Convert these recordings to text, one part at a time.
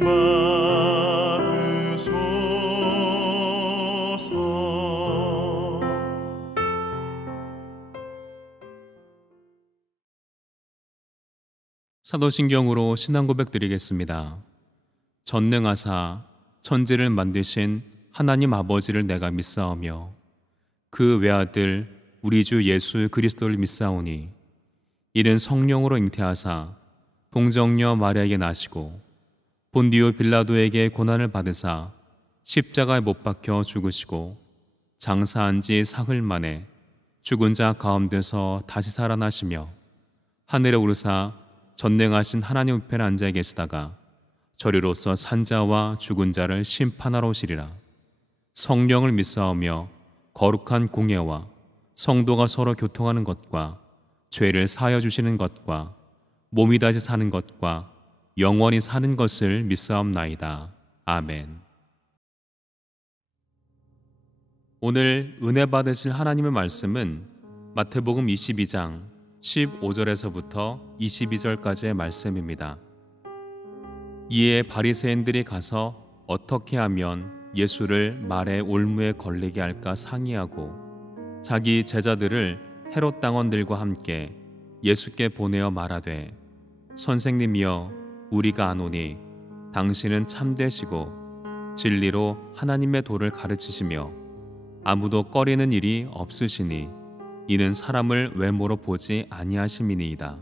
받으소서. 사도신경으로 신앙 고백 드리겠습니다. 전능하사 천지를 만드신 하나님 아버지를 내가 믿사오며 그 외아들 우리 주 예수 그리스도를 믿사오니 이는 성령으로 잉태하사 동정녀 마리아에게 나시고 본디오 빌라도에게 고난을 받으사 십자가에 못 박혀 죽으시고 장사한 지 사흘 만에 죽은 자 가운데서 다시 살아나시며 하늘에 오르사 전능하신 하나님 우편에 앉아 계시다가 저리로서 산자와 죽은 자를 심판하러 오시리라. 성령을 믿사오며 거룩한 공예와 성도가 서로 교통하는 것과 죄를 사하여 주시는 것과 몸이 다시 사는 것과 영원히 사는 것을 믿사옵나이다. 아멘. 오늘 은혜 받으실 하나님의 말씀은 마태복음 22장 15절에서부터 22절까지의 말씀입니다. 이에 바리새인들이 가서 어떻게 하면 예수를 말의 올무에 걸리게 할까 상의하고 자기 제자들을 헤롯 당원들과 함께 예수께 보내어 말하되 선생님이여 우리가 아노니 당신은 참되시고 진리로 하나님의 도를 가르치시며 아무도 꺼리는 일이 없으시니 이는 사람을 외모로 보지 아니하심이니이다.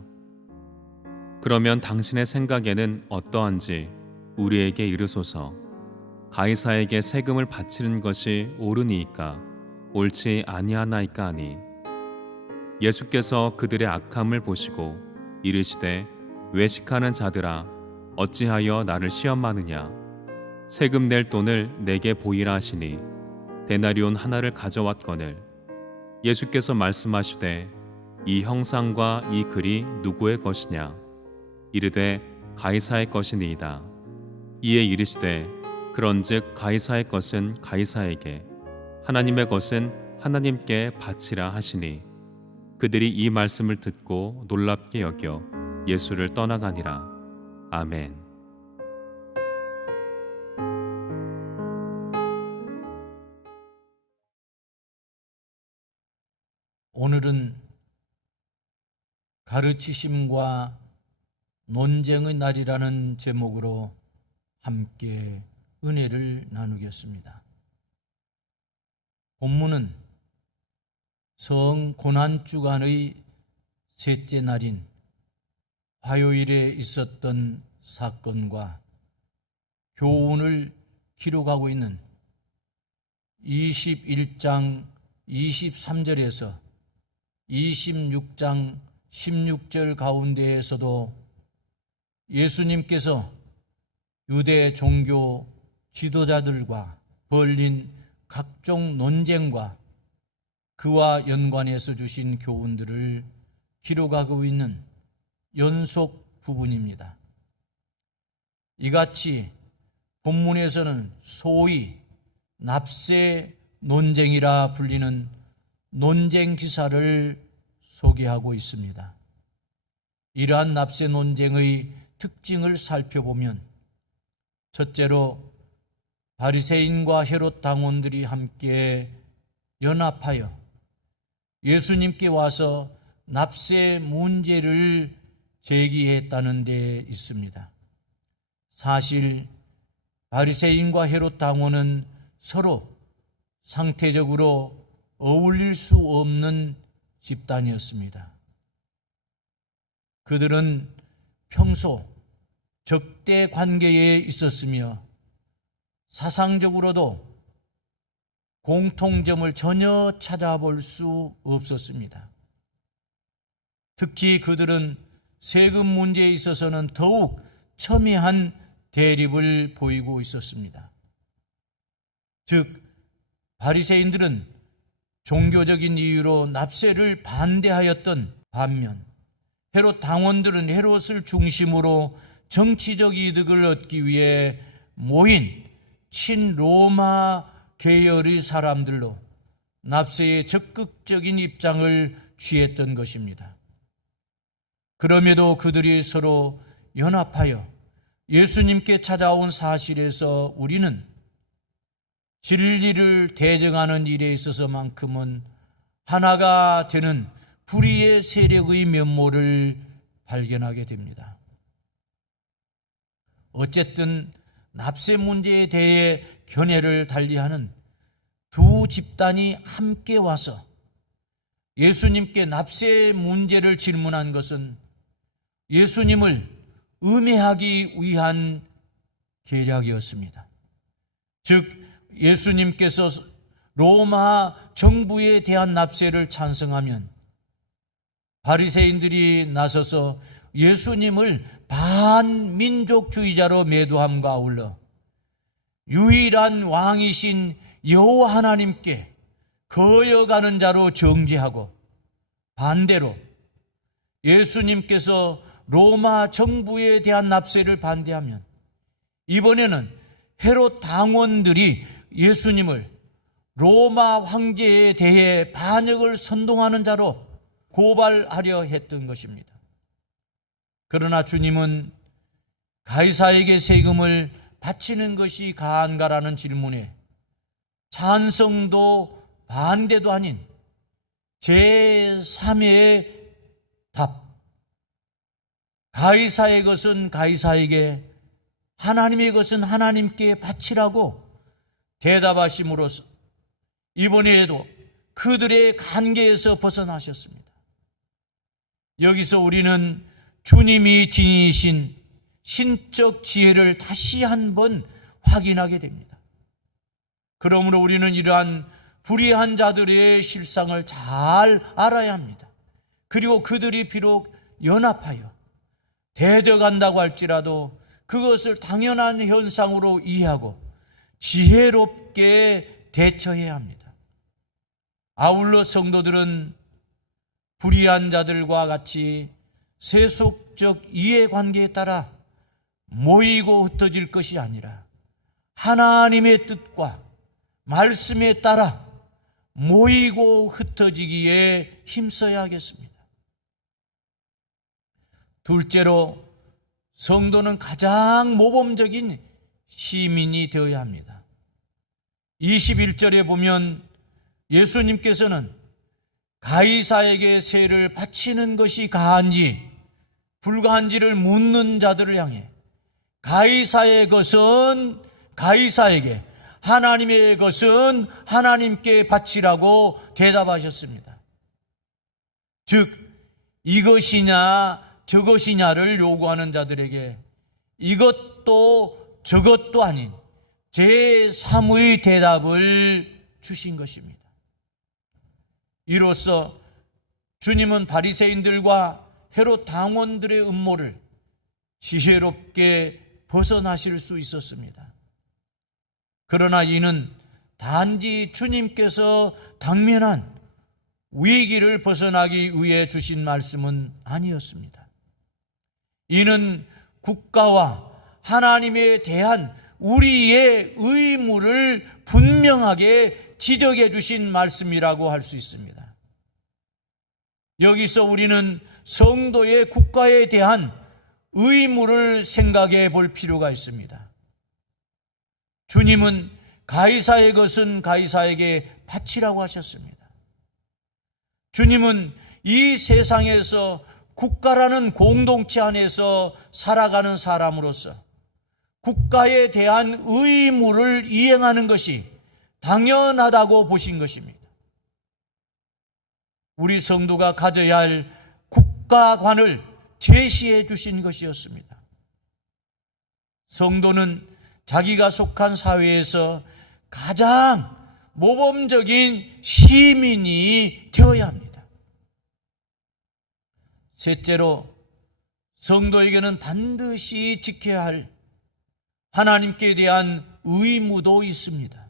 그러면 당신의 생각에는 어떠한지 우리에게 이르소서. 가이사에게 세금을 바치는 것이 옳으니이까 옳지 아니하나이까 하니 예수께서 그들의 악함을 보시고 이르시되 외식하는 자들아 어찌하여 나를 시험하느냐. 세금 낼 돈을 내게 보이라 하시니 데나리온 하나를 가져왔거늘 예수께서 말씀하시되 이 형상과 이 글이 누구의 것이냐. 이르되 가이사의 것이니이다. 이에 이르시되 그런즉 가이사의 것은 가이사에게 하나님의 것은 하나님께 바치라 하시니 그들이 이 말씀을 듣고 놀랍게 여겨 예수를 떠나가니라. 아멘. 오늘은 가르치심과 논쟁의 날이라는 제목으로 함께 은혜를 나누겠습니다. 본문은 성고난주간의 셋째 날인 화요일에 있었던 사건과 교훈을 기록하고 있는 21장 23절에서 26장 16절 가운데에서도 예수님께서 유대 종교 지도자들과 벌린 각종 논쟁과 그와 연관해서 주신 교훈들을 기록하고 있는 연속 부분입니다. 이같이 본문에서는 소위 납세 논쟁이라 불리는 논쟁 기사를 소개하고 있습니다. 이러한 납세 논쟁의 특징을 살펴보면 첫째로 바리새인과 헤롯 당원들이 함께 연합하여 예수님께 와서 납세 문제를 제기했다는 데 있습니다. 사실 바리새인과 헤롯 당원은 서로 상태적으로 어울릴 수 없는 집단이었습니다. 그들은 평소 적대 관계에 있었으며 사상적으로도 공통점을 전혀 찾아볼 수 없었습니다. 특히 그들은 세금 문제에 있어서는 더욱 첨예한 대립을 보이고 있었습니다. 즉, 바리새인들은 종교적인 이유로 납세를 반대하였던 반면 헤롯 당원들은 헤롯을 중심으로 정치적 이득을 얻기 위해 모인 친로마 계열의 사람들로 납세에 적극적인 입장을 취했던 것입니다. 그럼에도 그들이 서로 연합하여 예수님께 찾아온 사실에서 우리는 진리를 대적하는 일에 있어서만큼은 하나가 되는 불의의 세력의 면모를 발견하게 됩니다. 어쨌든 납세 문제에 대해 견해를 달리하는 두 집단이 함께 와서 예수님께 납세 문제를 질문한 것은 예수님을 음해하기 위한 계략이었습니다. 즉 예수님께서 로마 정부에 대한 납세를 찬성하면 바리새인들이 나서서 예수님을 반민족주의자로 매도함과 아울러 유일한 왕이신 여호와 하나님께 거여가는 자로 정죄하고, 반대로 예수님께서 로마 정부에 대한 납세를 반대하면 이번에는 헤롯 당원들이 예수님을 로마 황제에 대해 반역을 선동하는 자로 고발하려 했던 것입니다. 그러나 주님은 가이사에게 세금을 바치는 것이 가한가라는 질문에 찬성도 반대도 아닌 제3의 답, 가이사의 것은 가이사에게, 하나님의 것은 하나님께 바치라고 대답하심으로써 이번에도 그들의 관계에서 벗어나셨습니다. 여기서 우리는 주님이 지니신 신적 지혜를 다시 한번 확인하게 됩니다. 그러므로 우리는 이러한 불의한 자들의 실상을 잘 알아야 합니다. 그리고 그들이 비록 연합하여 대적한다고 할지라도 그것을 당연한 현상으로 이해하고 지혜롭게 대처해야 합니다. 아울러 성도들은 불의한 자들과 같이 세속적 이해관계에 따라 모이고 흩어질 것이 아니라 하나님의 뜻과 말씀에 따라 모이고 흩어지기에 힘써야 하겠습니다. 둘째로, 성도는 가장 모범적인 시민이 되어야 합니다. 21절에 보면 예수님께서는 가이사에게 세를 바치는 것이 가한지 불가한지를 묻는 자들을 향해 가이사의 것은 가이사에게, 하나님의 것은 하나님께 바치라고 대답하셨습니다. 즉 이것이냐 저것이냐를 요구하는 자들에게 이것도 저것도 아닌 제3의 대답을 주신 것입니다. 이로써 주님은 바리새인들과 헤롯 당원들의 음모를 지혜롭게 벗어나실 수 있었습니다. 그러나 이는 단지 주님께서 당면한 위기를 벗어나기 위해 주신 말씀은 아니었습니다. 이는 국가와 하나님에 대한 우리의 의무를 분명하게 지적해 주신 말씀이라고 할 수 있습니다. 여기서 우리는 성도의 국가에 대한 의무를 생각해 볼 필요가 있습니다. 주님은 가이사의 것은 가이사에게 바치라고 하셨습니다. 주님은 이 세상에서 국가라는 공동체 안에서 살아가는 사람으로서 국가에 대한 의무를 이행하는 것이 당연하다고 보신 것입니다. 우리 성도가 가져야 할 국가관을 제시해 주신 것이었습니다. 성도는 자기가 속한 사회에서 가장 모범적인 시민이 되어야 합니다. 셋째로, 성도에게는 반드시 지켜야 할 하나님께 대한 의무도 있습니다.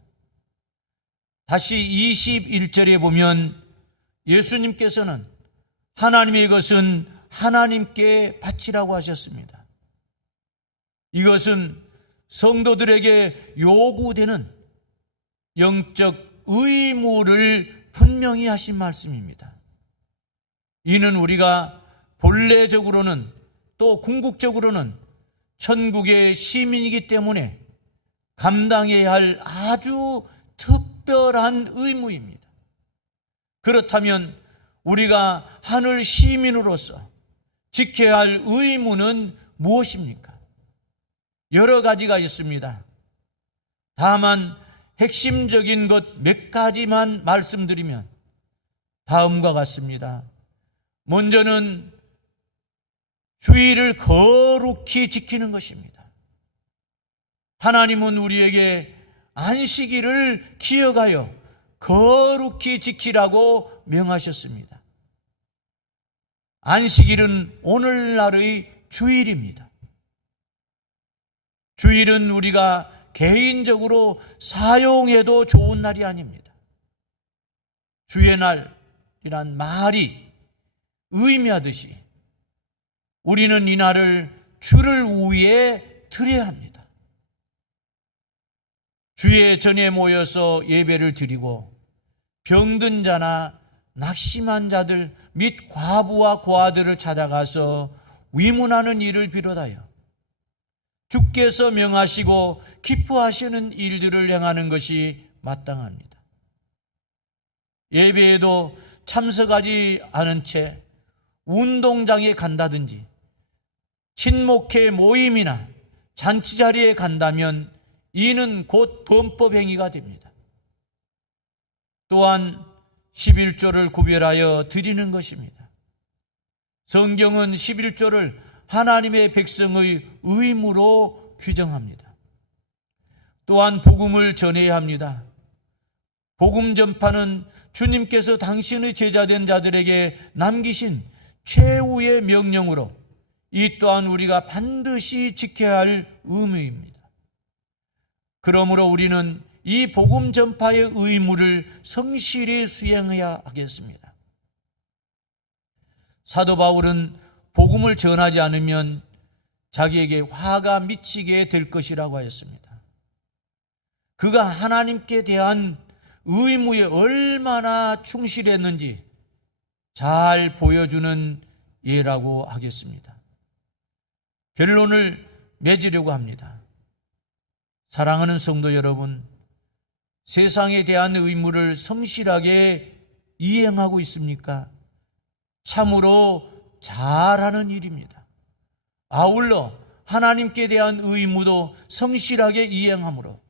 다시 21절에 보면 예수님께서는 하나님의 것은 하나님께 바치라고 하셨습니다. 이것은 성도들에게 요구되는 영적 의무를 분명히 하신 말씀입니다. 이는 우리가 본래적으로는 또 궁극적으로는 천국의 시민이기 때문에 감당해야 할 아주 특별한 의무입니다. 그렇다면 우리가 하늘 시민으로서 지켜야 할 의무는 무엇입니까? 여러 가지가 있습니다. 다만 핵심적인 것 몇 가지만 말씀드리면 다음과 같습니다. 먼저는 주의를 거룩히 지키는 것입니다. 하나님은 우리에게 안식일을 기억하여 거룩히 지키라고 명하셨습니다. 안식일은 오늘날의 주일입니다. 주일은 우리가 개인적으로 사용해도 좋은 날이 아닙니다. 주의 날이란 말이 의미하듯이 우리는 이 날을 주를 위해 드려야 합니다. 주의 전에 모여서 예배를 드리고 병든 자나 낙심한 자들 및 과부와 고아들을 찾아가서 위문하는 일을 비롯하여 주께서 명하시고 기뻐하시는 일들을 행하는 것이 마땅합니다. 예배에도 참석하지 않은 채 운동장에 간다든지 친목회 모임이나 잔치자리에 간다면 이는 곧 범법행위가 됩니다. 또한 11조를 구별하여 드리는 것입니다. 성경은 11조를 하나님의 백성의 의무로 규정합니다. 또한 복음을 전해야 합니다. 복음 전파는 주님께서 당신의 제자된 자들에게 남기신 최후의 명령으로 이 또한 우리가 반드시 지켜야 할 의무입니다. 그러므로 우리는 이 복음 전파의 의무를 성실히 수행해야 하겠습니다. 사도 바울은 복음을 전하지 않으면 자기에게 화가 미치게 될 것이라고 하였습니다. 그가 하나님께 대한 의무에 얼마나 충실했는지 잘 보여주는 예라고 하겠습니다. 결론을 맺으려고 합니다. 사랑하는 성도 여러분, 세상에 대한 의무를 성실하게 이행하고 있습니까? 참으로 잘하는 일입니다. 아울러 하나님께 대한 의무도 성실하게 이행함으로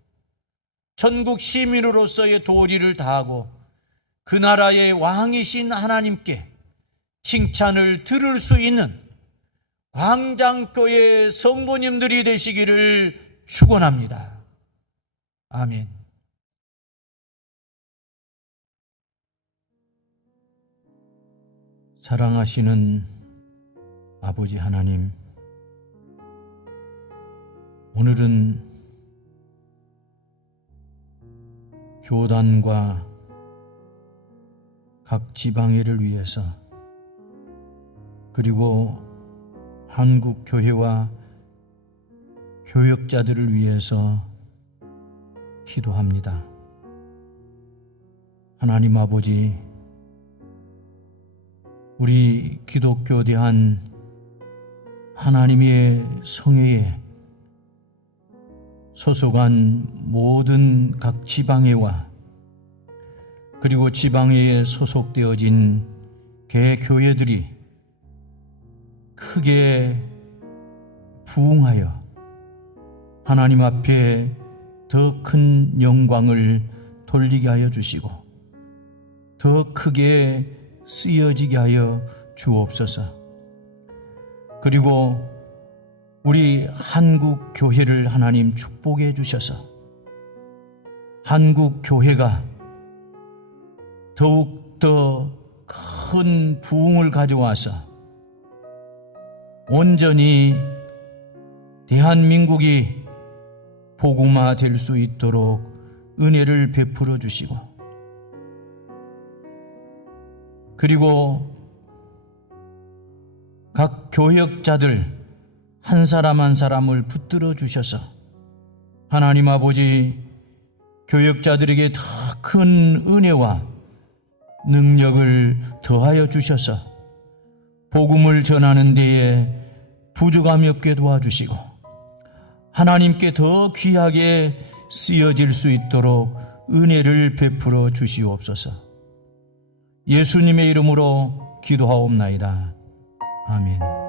천국 시민으로서의 도리를 다하고 그 나라의 왕이신 하나님께 칭찬을 들을 수 있는 광장교회 성도님들이 되시기를 축원합니다. 아멘. 사랑하시는 아버지 하나님, 오늘은 교단과 각 지방회를 위해서 그리고 한국 교회와 교역자들을 위해서 기도합니다. 하나님 아버지, 우리 기독교 대한 하나님의 성회에 소속한 모든 각 지방회와 그리고 지방회에 소속되어진 개교회들이 크게 부응하여 하나님 앞에 더 큰 영광을 돌리게 하여 주시고 더 크게 쓰여지게 하여 주옵소서. 그리고 우리 한국 교회를 하나님 축복해 주셔서 한국 교회가 더욱 더 큰 부흥을 가져와서 온전히 대한민국이 복음화 될 수 있도록 은혜를 베풀어 주시고 그리고 각 교역자들 한 사람 한 사람을 붙들어 주셔서 하나님 아버지 교역자들에게 더 큰 은혜와 능력을 더하여 주셔서 복음을 전하는 데에 부족함이 없게 도와주시고 하나님께 더 귀하게 쓰여질 수 있도록 은혜를 베풀어 주시옵소서. 예수님의 이름으로 기도하옵나이다. 아멘.